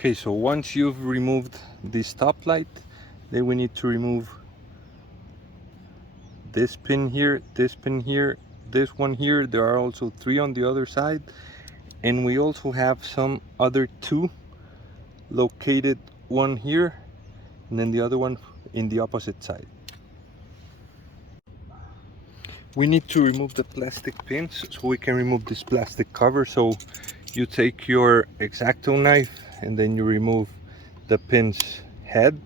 Okay, so once you've removed the stoplight, then we need to remove this pin here, this pin here, this one here. There are also 3 on the other side, and we also have some other 2 located, one here and then the other one in the opposite side. We need to remove the plastic pins so we can remove this plastic cover. So you take your X-Acto knife and then you remove the pin's head.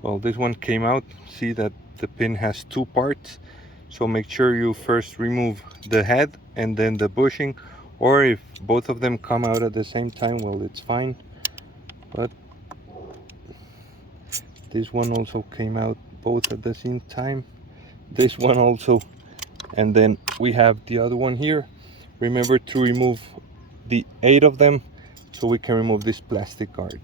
Well, this one came out. See that the pin has 2 parts, so make sure you first remove the head and then the bushing, or if both of them come out at the same time, well, it's fine. But this one also came out both at the same time, this one also, and then we have the other one here. Remember to remove the 8 of them so we can remove this plastic guard.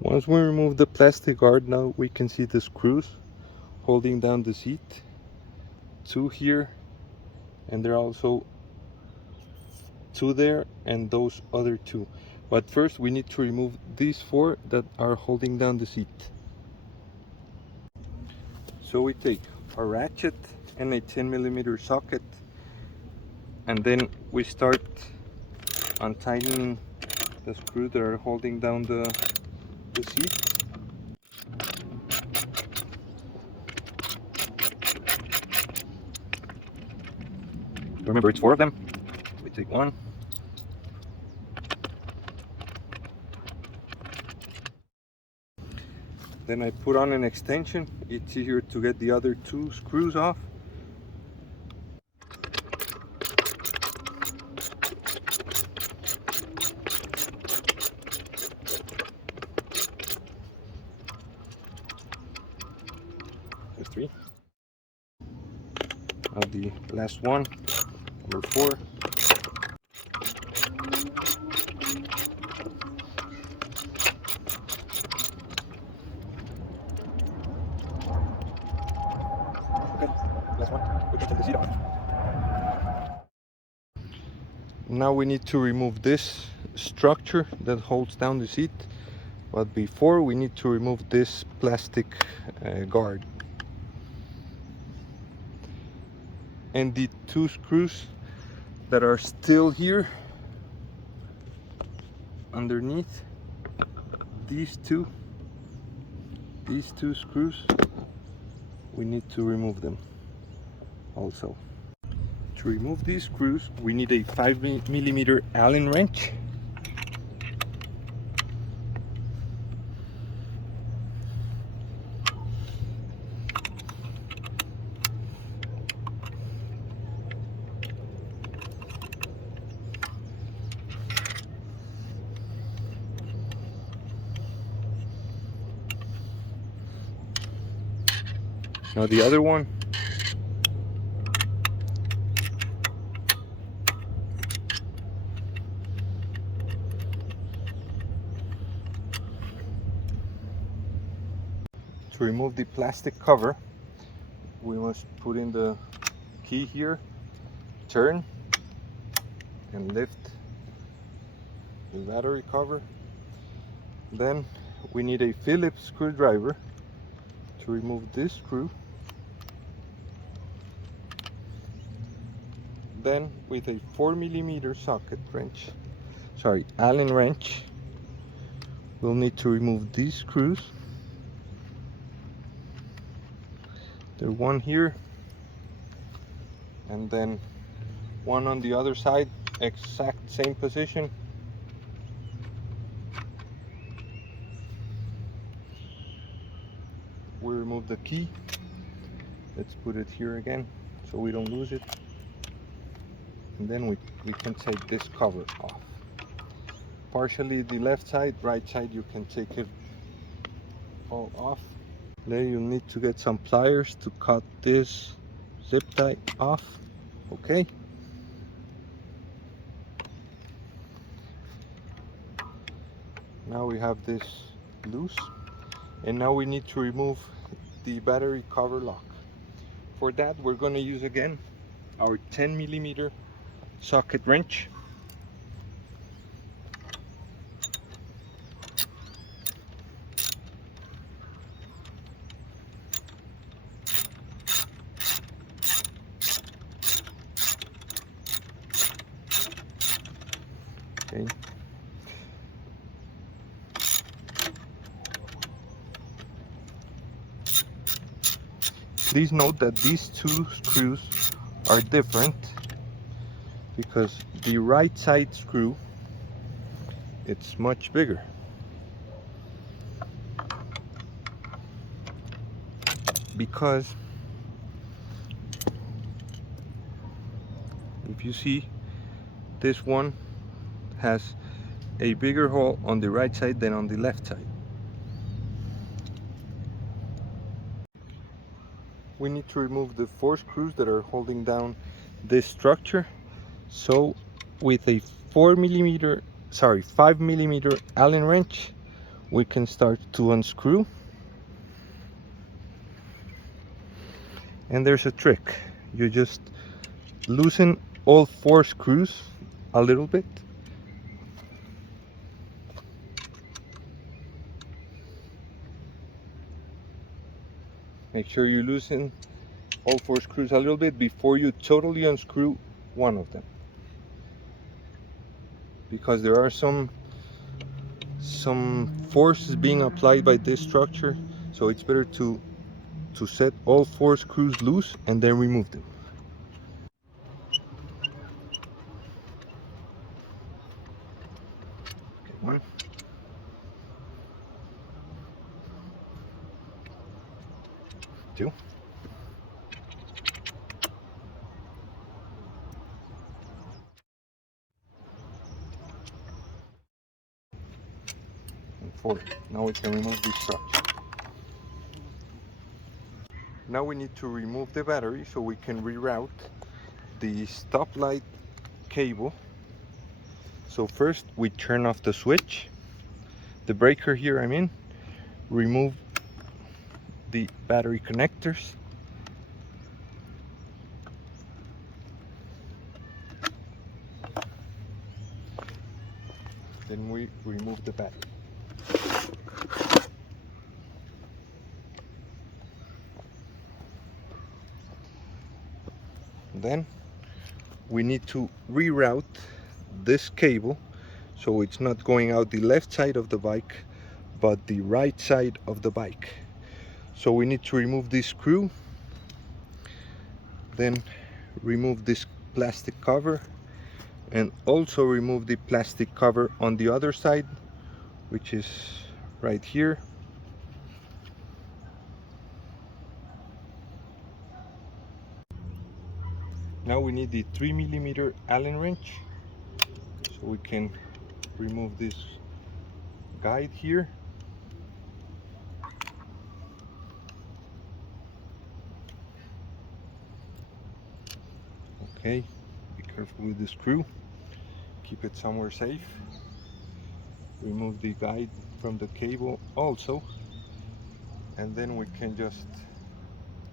Once we remove the plastic guard, now we can see the screws holding down the seat, 2 here, and there are also 2 there, and those other 2. But first we need to remove these 4 that are holding down the seat. So we take a ratchet and a 10mm socket, and then we start untightening the screws that are holding down the seat. Remember, it's 4 of them. We take 1. Then I put on an extension. It's easier to get the other 2 screws off. There's 3. Now the last one, number 4. Okay, last one. We can take the seat off. Now we need to remove this structure that holds down the seat, but before we need to remove this plastic guard. And the 2 screws that are still here underneath, these two screws, we need to remove them also. To remove these screws, we need a 5mm Allen wrench. Now the other one, to remove the plastic cover, we must put in the key here, turn, and lift the battery cover. Then we need a Phillips screwdriver to remove this screw. Then with a 4mm socket wrench, Allen wrench, we'll need to remove these screws. There's one here, and then one on the other side, exact same position. We remove the key. Let's put it here again so we don't lose it. And then we can take this cover off. Partially the left side, right side you can take it all off. Then you'll need to get some pliers to cut this zip tie off. Okay. Now we have this loose, and now we need to remove the battery cover lock. For that, we're going to use again our 10mm socket wrench. please note that these two screws are different, because the right side screw, it's much bigger. Because if you see, this one has a bigger hole on the right side than on the left side. We need to remove the 4 screws that are holding down this structure. So with a 5 millimeter Allen wrench, we can start to unscrew. And there's a trick. You just loosen all 4 screws a little bit. Make sure you loosen all 4 screws a little bit before you totally unscrew one of them, because there are some forces being applied by this structure, so it's better to set all 4 screws loose and then remove them. Okay, 1, 2, and 4. Now we can remove this structure. Now we need to remove the battery so we can reroute the stoplight cable. So first we turn off the switch, the breaker here I mean, remove the battery connectors, then we remove the battery. Then we need to reroute this cable so it's not going out the left side of the bike but the right side of the bike. So we need to remove this screw, then remove this plastic cover, and also remove the plastic cover on the other side, which is right here. Now we need the 3 millimeter Allen wrench, so we can remove this guide here. Okay, be careful with the screw, keep it somewhere safe. Remove the guide from the cable also, and then we can just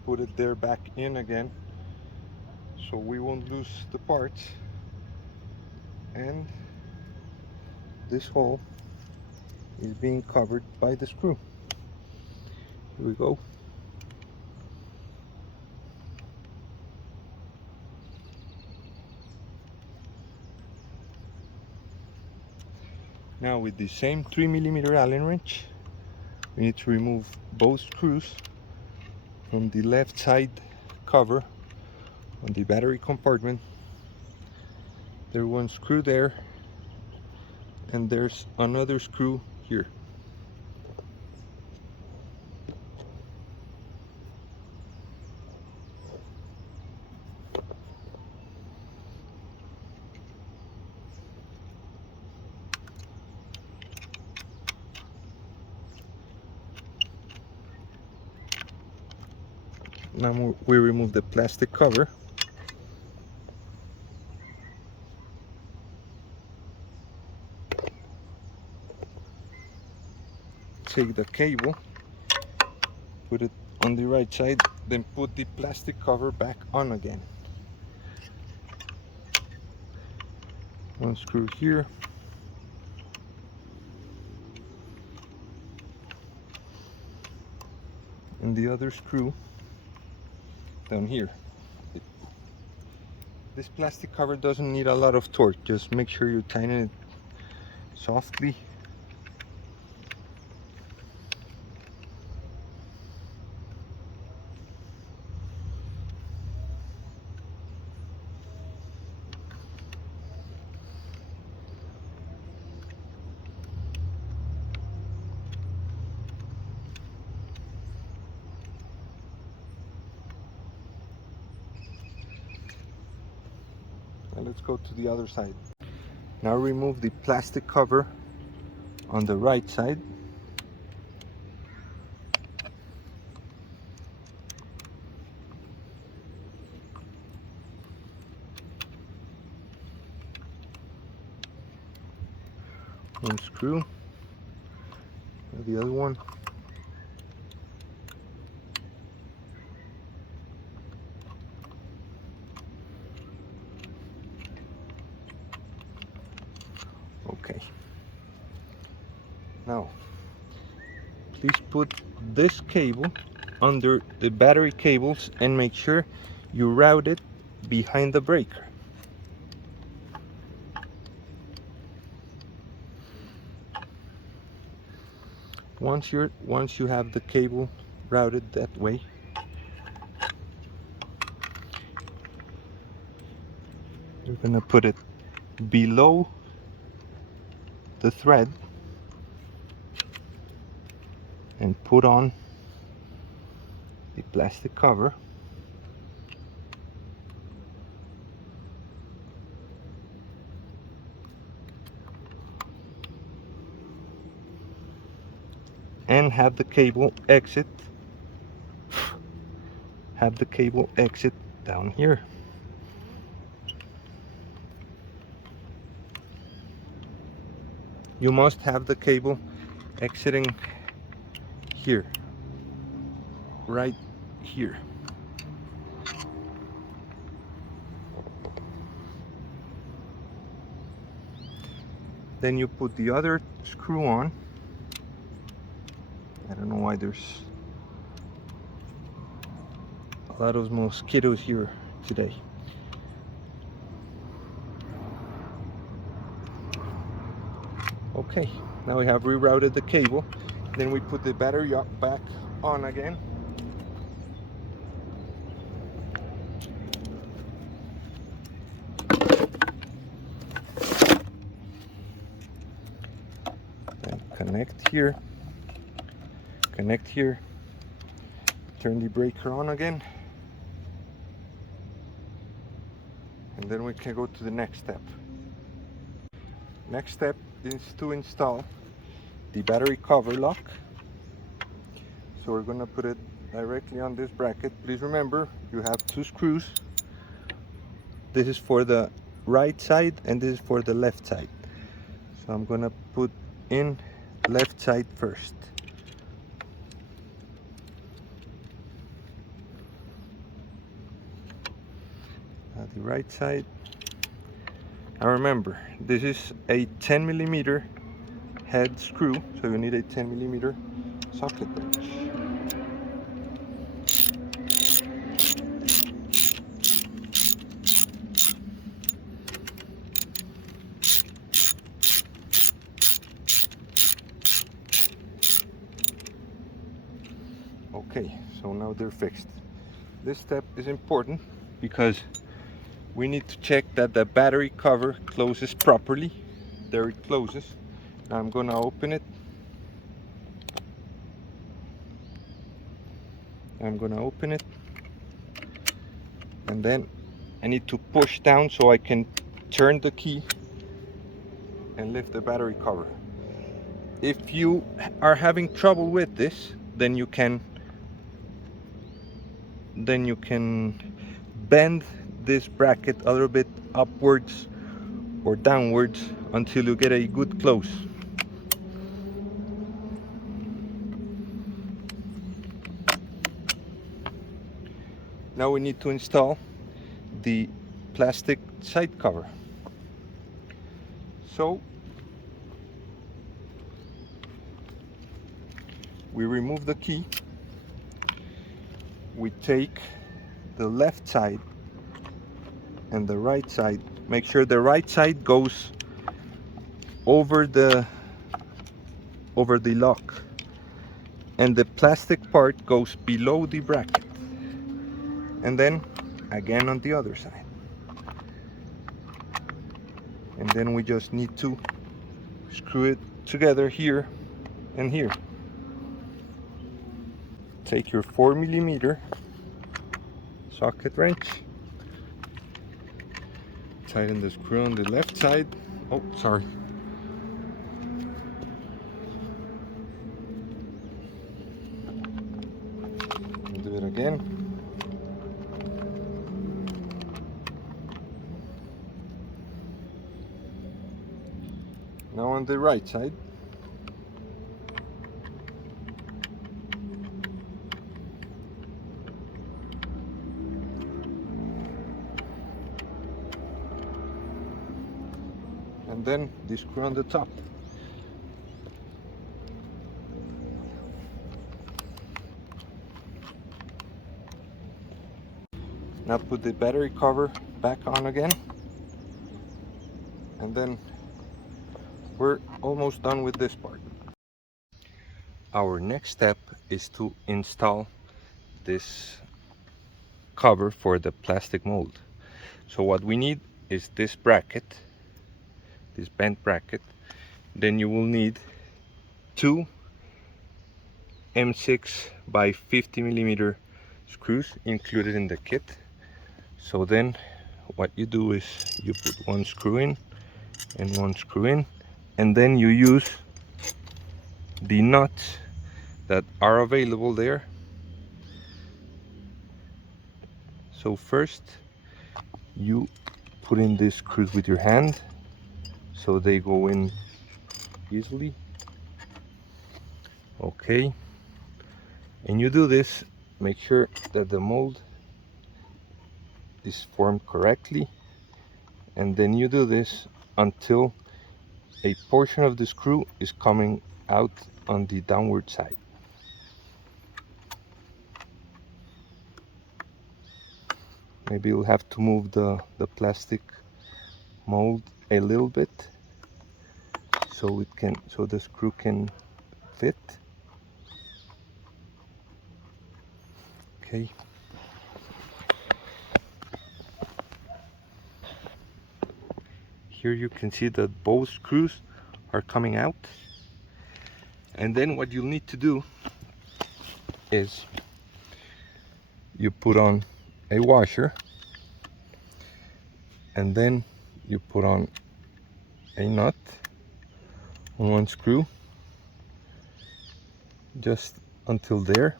put it there back in again so we won't lose the parts. And this hole is being covered by the screw. Here we go. Now with the same 3 millimeter Allen wrench, we need to remove both screws from the left side cover on the battery compartment. There's one screw there, and there's another screw here. Now we remove the plastic cover. Take the cable, put it on the right side, then put the plastic cover back on again. One screw here, and the other screw down here. This plastic cover doesn't need a lot of torque, just make sure you tighten it softly. let's go to the other side. Now remove the plastic cover on the right side. One screw, the other one. Okay. Now, please put this cable under the battery cables and make sure you route it behind the breaker. Once you have the cable routed that way, you're gonna put it below the thread and put on the plastic cover. And have the cable exit down here. You must have the cable exiting here, right here. Then you put the other screw on. I don't know why there's a lot of mosquitoes here today. Okay, now we have rerouted the cable. Then we put the battery back on again. Then connect here, turn the breaker on again, and then we can go to the next step. Next step is to install the battery cover lock. So we're going to put it directly on this bracket. Please remember, you have two screws. This is for the right side and this is for the left side. So I'm going to put in left side first. Now the right side. Now remember, this is a 10mm head screw, so you need a 10mm socket wrench. Okay, so now they're fixed. This step is important because we need to check that the battery cover closes properly. There it closes. Now I'm gonna open it. And then I need to push down so I can turn the key and lift the battery cover. If you are having trouble with this, then you can bend this bracket a little bit upwards or downwards until you get a good close. Now we need to install the plastic side cover. So we remove the key, we take the left side and the right side. Make sure the right side goes over the lock and the plastic part goes below the bracket, and then again on the other side. And then we just need to screw it together here and here. Take your 4mm socket wrench, tighten the screw on the left side. Oh, sorry. Do it again. Now on the right side. And then the screw on the top. Now put the battery cover back on again, and then we're almost done with this part. Our next step is to install this cover for the plastic mold. So what we need is this bracket, this bent bracket. Then you will need two M6 by 50 millimeter screws included in the kit. So then what you do is you put one screw in and one screw in, and then you use the nuts that are available there. So first you put in these screws with your hand so they go in easily. Okay, and you do this, make sure that the mold is formed correctly, and then you do this until a portion of the screw is coming out on the downward side. Maybe you'll have to move the plastic mold a little bit so the screw can fit. Okay. Here you can see that both screws are coming out. And then what you'll need to do is you put on a washer, and then you put on a nut on one screw just until there,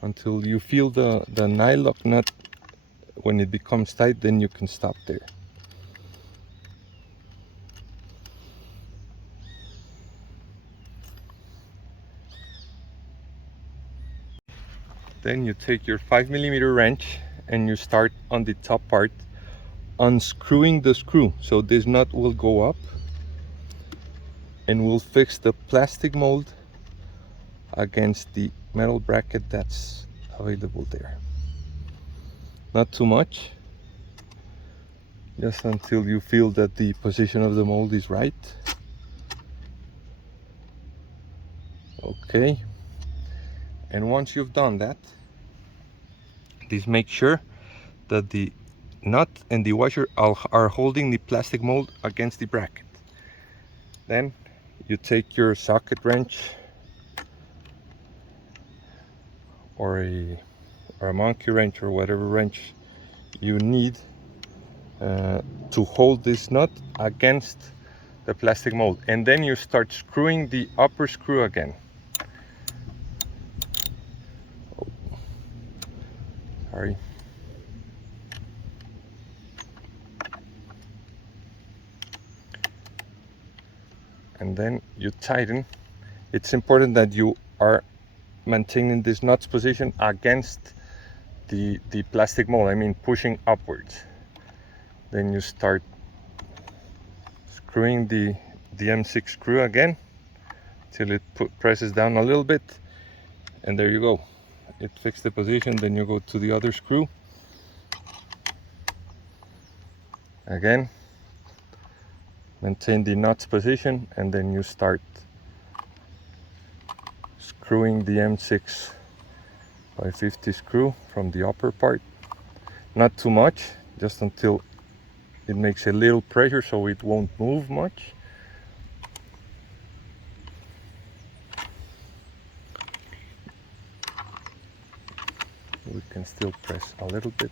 until you feel the nylock nut. When it becomes tight, then you can stop there. Then you take your 5 millimeter wrench and you start on the top part, unscrewing the screw so this nut will go up, and we'll fix the plastic mold against the metal bracket that's available there. Not too much, just until you feel that the position of the mold is right. Okay, and once you've done that, please make sure that the nut and the washer are holding the plastic mold against the bracket. Then you take your socket wrench or a monkey wrench or whatever wrench you need to hold this nut against the plastic mold, and then you start screwing the upper screw again. Oh, sorry. And then you tighten. It's important that you are maintaining this nut's position against the plastic mold, I mean pushing upwards. Then you start screwing the M6 screw again till it presses down a little bit, and there you go, it fixed the position. Then you go to the other screw again, maintain the nut's position, and then you start screwing the M6 by 50 screw from the upper part. Not too much, just until it makes a little pressure so it won't move much. We can still press a little bit.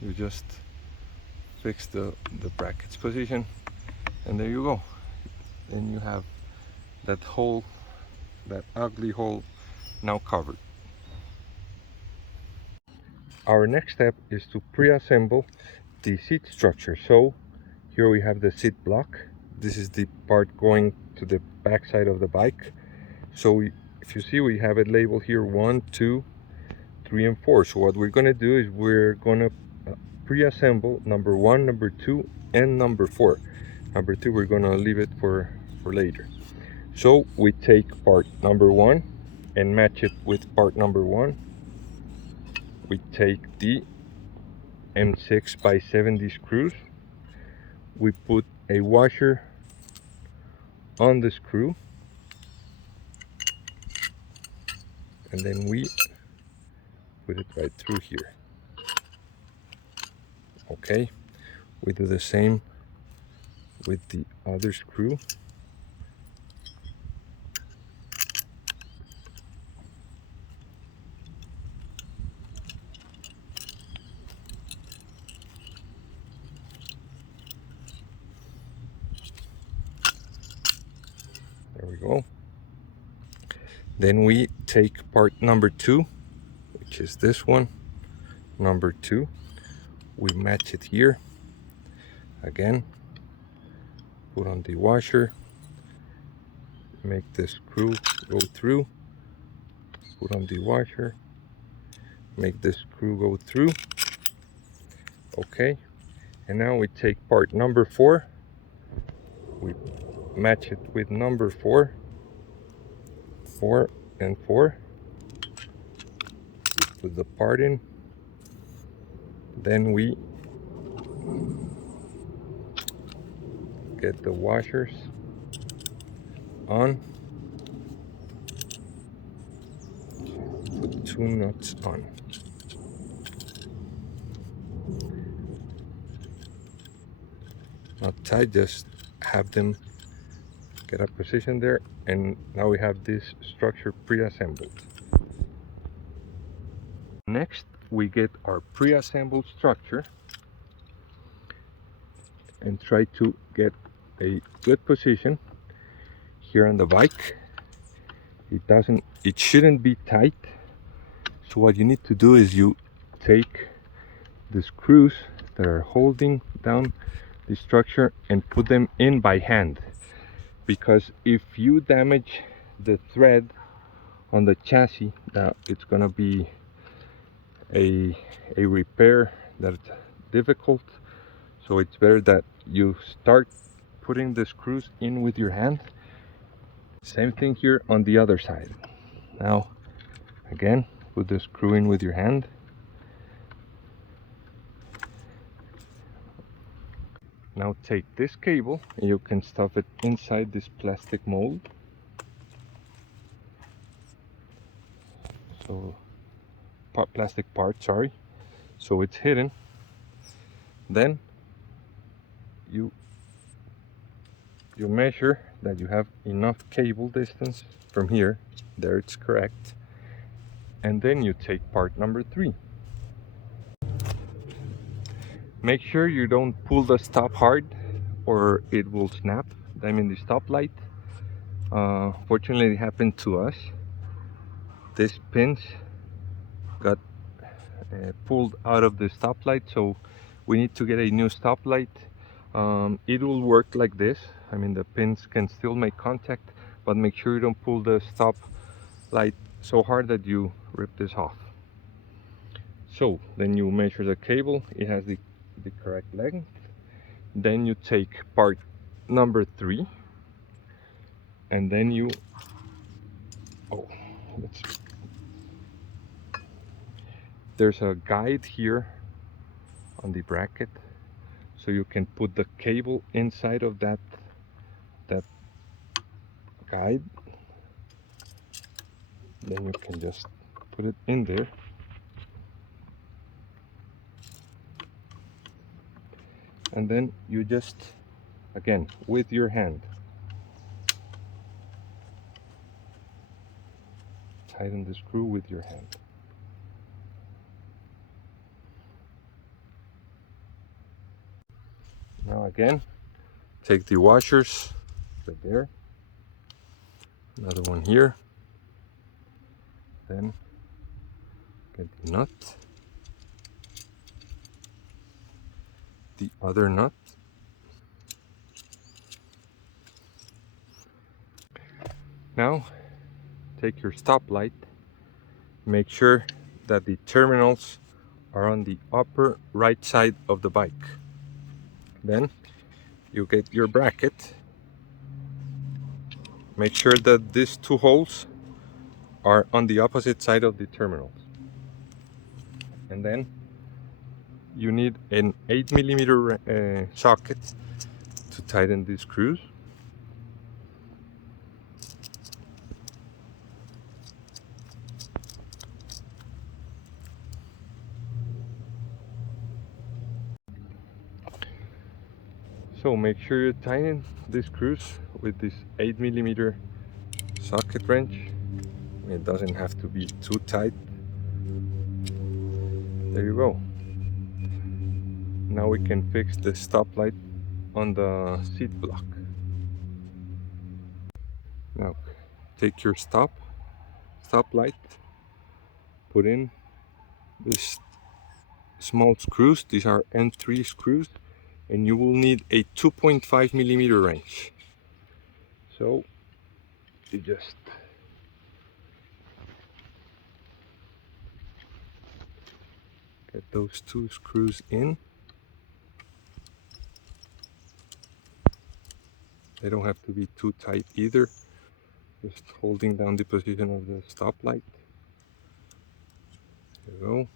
you just fix the brackets position, and there you go. Then you have that hole, that ugly hole, now covered. Our next step is to pre-assemble the seat structure. So here we have the seat block. This is the part going to the back side of the bike. So if you see, we have it labeled here 1, 2, 3, and 4. So what we're going to do is we're going to pre-assemble number 1, number 2, and number 4. Number 2 we're going to leave it for later. So we take part number 1 and match it with part number 1. We take the M6 by 70 screws. We put a washer on the screw, and then we put it right through here. Okay, we do the same with the other screw. There we go. Then we take part number 2, which is this one, number 2. We match it here. Again, put on the washer, make the screw go through, put on the washer, make the screw go through. Okay, and now we take part number 4, we match it with number 4, 4 and 4. We put the part in, then we get the washers on, put 2 nuts on. Not tight, just have them get a position there, and now we have this structure pre-assembled. Next, we get our pre-assembled structure and try to get a good position here on the bike. It shouldn't be tight. So what you need to do is you take the screws that are holding down the structure and put them in by hand, because if you damage the thread on the chassis, now it's gonna be a repair that's difficult. So it's better that you start putting the screws in with your hand. Same thing here on the other side. Now again, put the screw in with your hand. Now take this cable and you can stuff it inside this plastic mold. So plastic part, sorry. So it's hidden. Then you measure that you have enough cable distance from here. There, it's correct. And then you take part number 3. Make sure you don't pull the stop hard or it will snap. I mean the stoplight. Fortunately, it happened to us. This pins got pulled out of the stoplight, so we need to get a new stoplight. It will work like this. I mean, the pins can still make contact, but make sure you don't pull the stop light so hard that you rip this off. So then you measure the cable. It has the correct length. Then you take part number 3, and then you there's a guide here on the bracket, so you can put the cable inside of that guide. Then you can just put it in there. And then you just, again, with your hand, tighten the screw with your hand. Now again, take the washers right there, another one here, then get the nut, the other nut. Now take your stoplight, make sure that the terminals are on the upper right side of the bike. Then you get your bracket, make sure that these two holes are on the opposite side of the terminals. And then you need an 8mm socket to tighten these screws. So make sure you tighten the screws with this 8mm socket wrench. It doesn't have to be too tight. There you go. Now we can fix the stoplight on the seat block. Now take your stoplight, put in these small screws. These are N3 screws, and you will need a 2.5mm wrench. So you just get those two screws in. They don't have to be too tight either. Just holding down the position of the stoplight. There you go.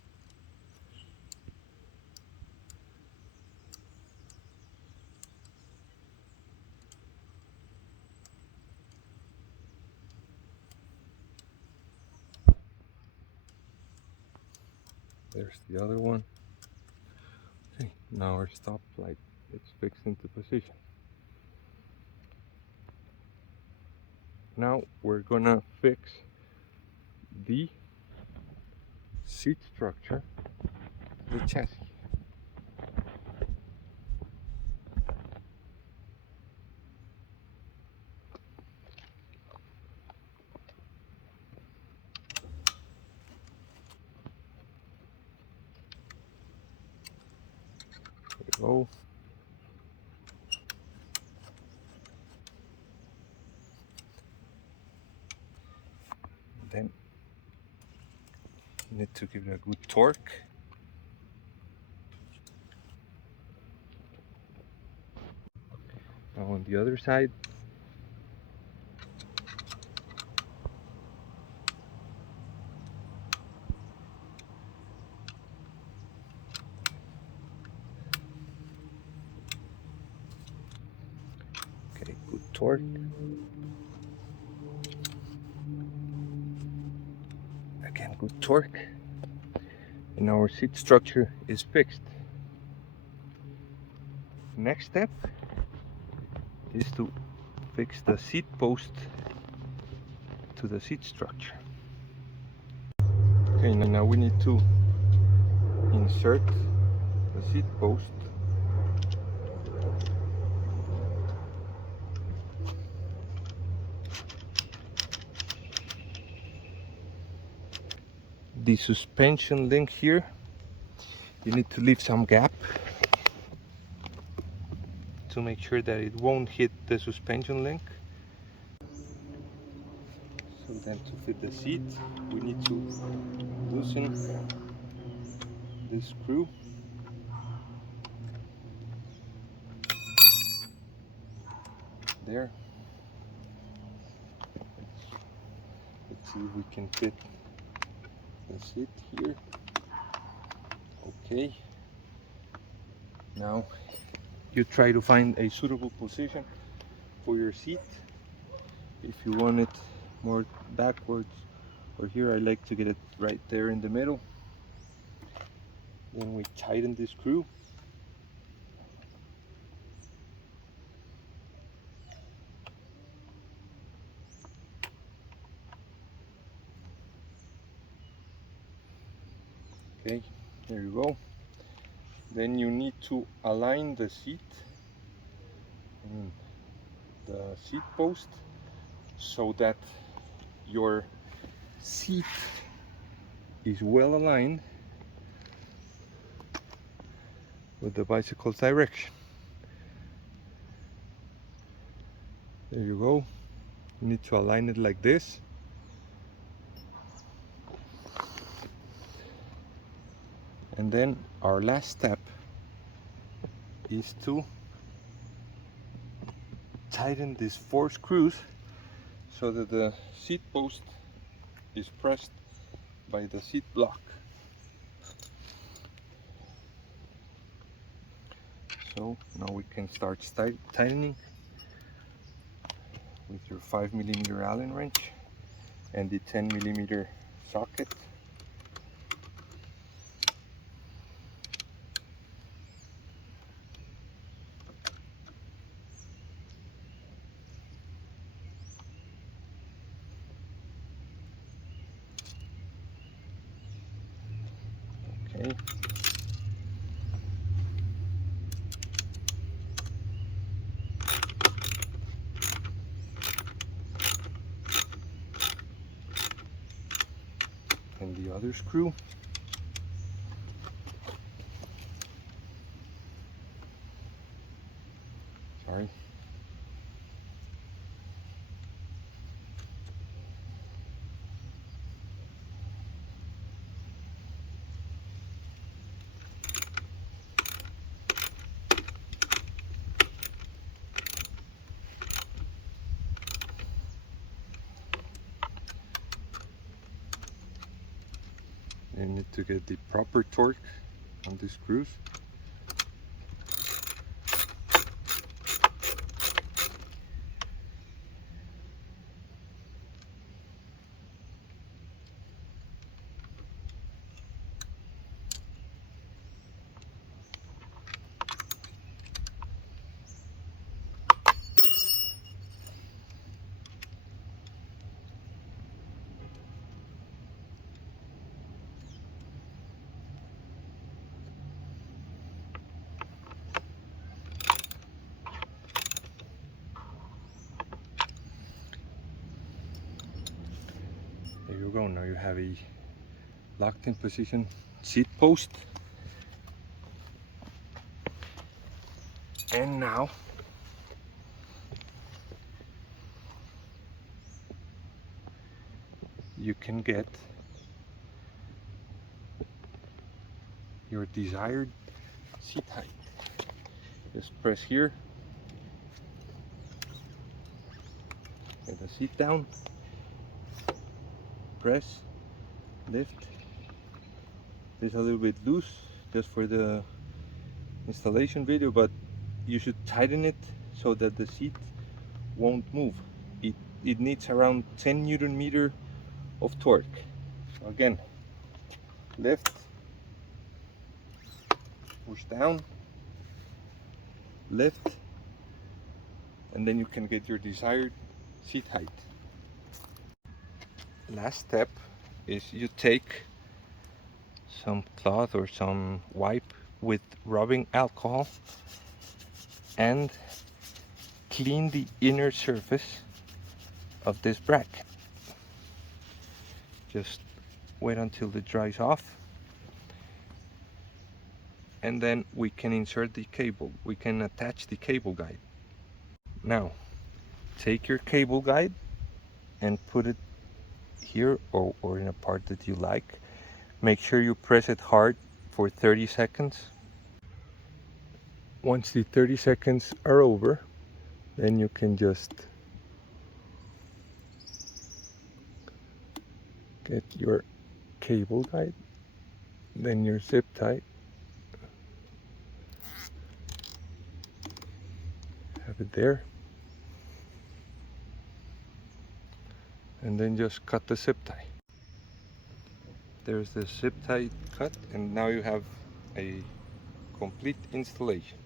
There's the other one. Okay, now our stoplight is fixed into position. Now we're gonna fix the seat structure, the chassis. There we go. Then you need to give it a good torque. Now on the other side, okay, good torque. Again, good torque. And our seat structure is fixed. Next step is to fix the seat post to the seat structure. Okay, now we need to insert the seat post the suspension link here. You need to leave some gap to make sure that it won't hit the suspension link. So then to fit the seat, we need to loosen this screw. There. Let's see if we can fit the seat here. Okay. Now you try to find a suitable position for your seat. If you want it more backwards or here, I like to get it right there in the middle. Then we tighten the screw. Okay, there you go. Then you need to align the seat and the seat post so that your seat is well aligned with the bicycle's direction. There you go. You need to align it like this. And then our last step is to tighten these 4 screws so that the seat post is pressed by the seat block. So now we can start tightening with your 5mm Allen wrench and the 10mm socket. Okay. And the other screw. Sorry. You need to get the proper torque on the screws. There you go. Now you have a locked in position seat post. And now you can get your desired seat height. Just press here, get the seat down, press, lift. It's a little bit loose just for the installation video, but you should tighten it so that the seat won't move. It needs around 10 Newton meter of torque. So again, lift, push down, lift, and then you can get your desired seat height. Last step is you take some cloth or some wipe with rubbing alcohol and clean the inner surface of this bracket. Just wait until it dries off, and then we can insert the cable. We can attach the cable guide. Now take your cable guide and put it here or in a part that you like. Make sure you press it hard for 30 seconds. Once the 30 seconds are over, then you can just get your cable guide, then your zip tie, have it there, and then just cut the zip tie. There's the zip tie cut, and now you have a complete installation.